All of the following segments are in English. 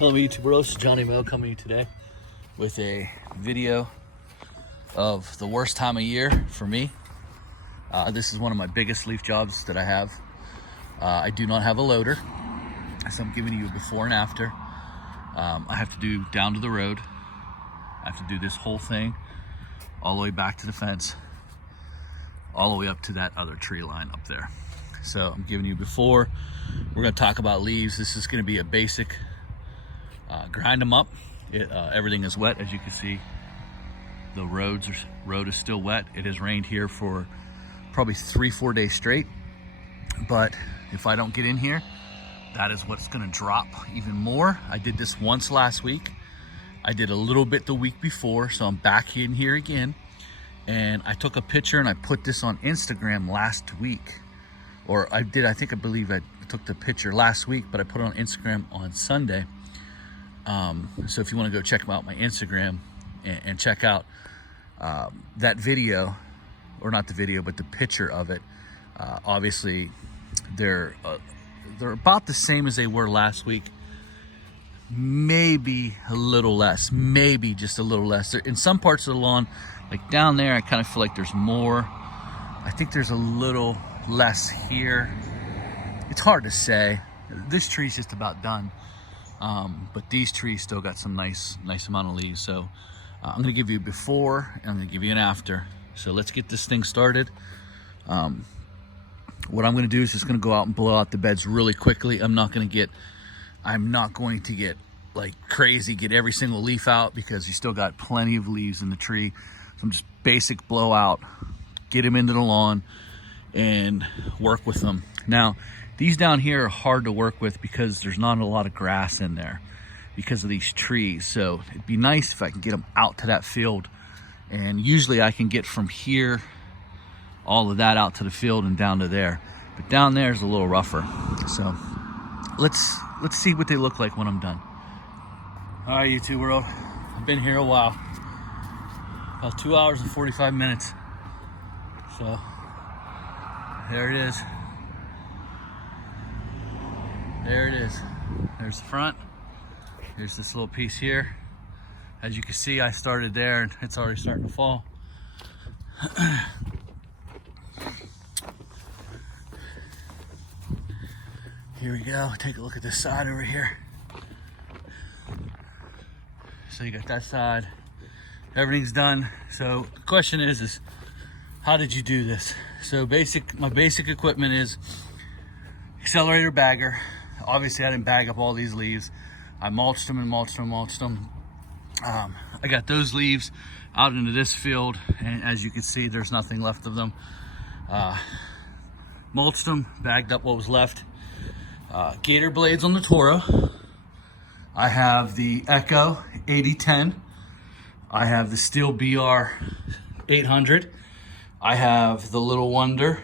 Hello YouTube world, it's Johnny Mo coming to you today with a video of the worst time of year for me. This is one of my biggest leaf jobs that I have. I do not have a loader, so I'm giving you a before and after. I have to do down to the road. I have to do this whole thing all the way back to the fence, all the way up to that other tree line up there. So I'm giving you before. We're going to talk about leaves. This is going to be a basic grind them up. Everything is wet, as you can see. The road is still wet. It has rained here for probably 3-4 days straight. But if I don't get in here, that is what's going to drop even more. I did this once last week. I did a little bit the week before, so I'm back in here again. And I took a picture and I put this on Instagram last week. Or I believe I took the picture last week, but I put it on Instagram on Sunday. So if you want to go check out my Instagram and check out that video, or not the video, but the picture of it, obviously they're about the same as they were last week. Maybe a little less, maybe just a little less. In some parts of the lawn, like down there, I kind of feel like there's more. I think there's a little less here. It's hard to say. This tree's just about done. But these trees still got some nice amount of leaves. So I'm gonna give you a before and I'm gonna give you an after. So let's get this thing started. What I'm gonna do is just gonna go out and blow out the beds really quickly. I'm not going to get like crazy, get every single leaf out, because you still got plenty of leaves in the tree. So I'm just basic blowout, get them into the lawn and work with them. Now, these down here are hard to work with because there's not a lot of grass in there because of these trees. So it'd be nice if I can get them out to that field. And usually I can get from here, all of that out to the field and down to there. But down there is a little rougher. So let's see what they look like when I'm done. All right, YouTube world, I've been here a while, about 2 hours and 45 minutes. So there it is. There it is. There's the front. Here's this little piece here. As you can see, I started there and it's already starting to fall. Here we go. Take a look at this side over here. So you got that side. Everything's done. So the question is how did you do this? So my basic equipment is accelerator bagger. Obviously I didn't bag up all these leaves. I mulched them and mulched them. I got those leaves out into this field, and as you can see, there's nothing left of them. Mulched them, bagged up what was left. Gator blades on the Toro. I have the Echo 8010. I have the Steel BR 800. I have the Little Wonder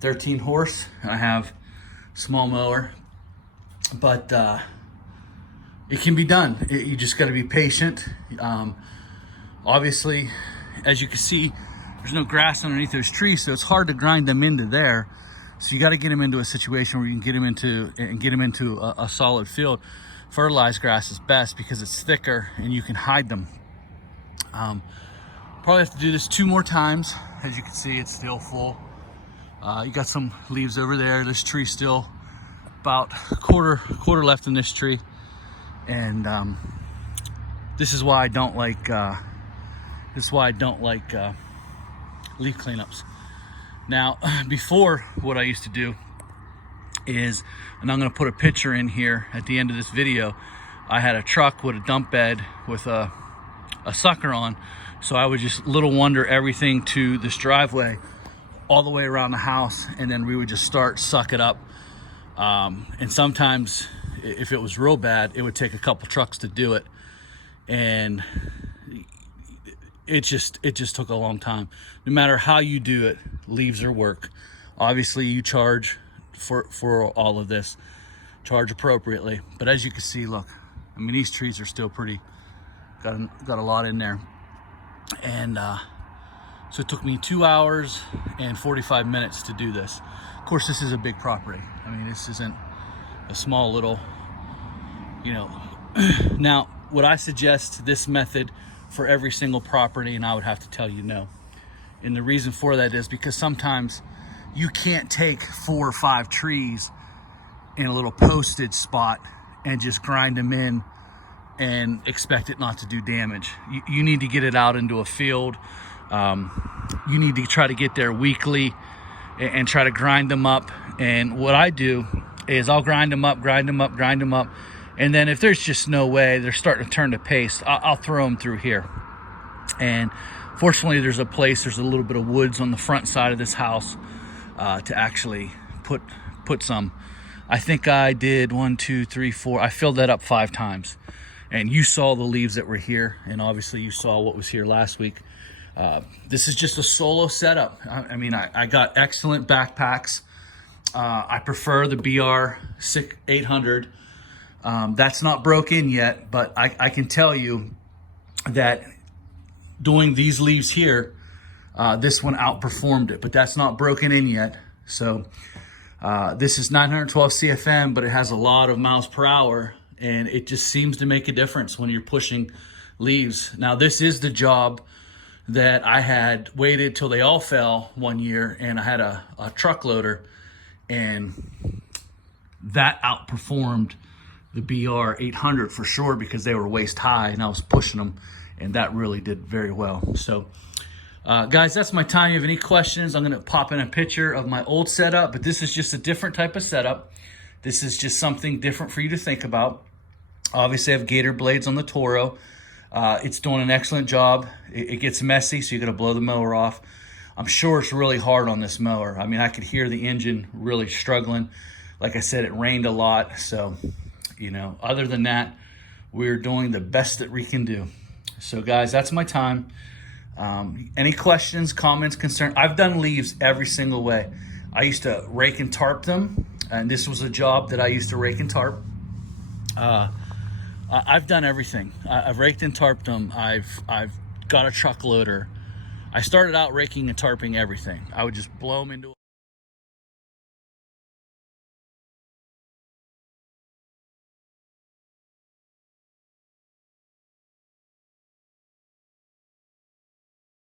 13 horse. I have small mower, but it can be done. You just got to be patient. Obviously, as you can see, there's no grass underneath those trees, so it's hard to grind them into there. So you got to get them into a situation where you can get them into a solid field. Fertilized grass is best because it's thicker and you can hide them. Probably have to do this 2 more times. As you can see, it's still full. You got some leaves over there. This tree still about quarter left in this tree, and this is why I don't like leaf cleanups. Now, before, what I used to do is, and I'm going to put a picture in here at the end of this video, I had a truck with a dump bed with a sucker on, so I would just Little Wonder everything to this driveway all the way around the house, and then we would just suck it up. And sometimes if it was real bad, it would take a couple trucks to do it, and it just took a long time. No matter how you do it, leaves are work. Obviously you charge for all of this, charge appropriately. But as you can see, look, I mean, these trees are still pretty, got a lot in there. And so it took me 2 hours and 45 minutes to do this. Of course, this is a big property. I mean, this isn't a small little you know. Now, would I suggest this method for every single property? And I would have to tell you no. And the reason for that is because sometimes you can't take 4 or 5 trees in a little posted spot and just grind them in and expect it not to do damage. You need to get it out into a field. You need to try to get there weekly and try to grind them up. And what I do is I'll grind them up. And then if there's just no way, they're starting to turn to paste, I'll throw them through here. And fortunately, there's a little bit of woods on the front side of this house to actually put some. I think I did 1, 2, 3, 4. I filled that up 5 times. And you saw the leaves that were here. And obviously you saw what was here last week. This is just a solo setup. I mean, I got excellent backpacks. I prefer the BR 800. That's not broken yet, but I can tell you that doing these leaves here, this one outperformed it, but that's not broken in yet. So this is 912 CFM, but it has a lot of miles per hour, and it just seems to make a difference when you're pushing leaves. Now, this is the job that I had waited till they all fell one year, and I had a truck loader, and that outperformed the BR 800 for sure, because they were waist high and I was pushing them, and that really did very well. So guys, that's my time. If you have any questions, I'm going to pop in a picture of my old setup, but this is just a different type of setup. This is just something different for you to think about. Obviously, I have gator blades on the Toro. It's doing an excellent job. It gets messy, so you got to blow the mower off. I'm sure it's really hard on this mower. I mean, I could hear the engine really struggling. Like I said, it rained a lot. So, you know, other than that, we're doing the best that we can do. So guys, that's my time. Any questions, comments, concerns? I've done leaves every single way. I used to rake and tarp them, and this was a job that I used to rake and tarp. I've done everything. I've raked and tarped them. I've got a truck loader. I started out raking and tarping everything. I would just blow them into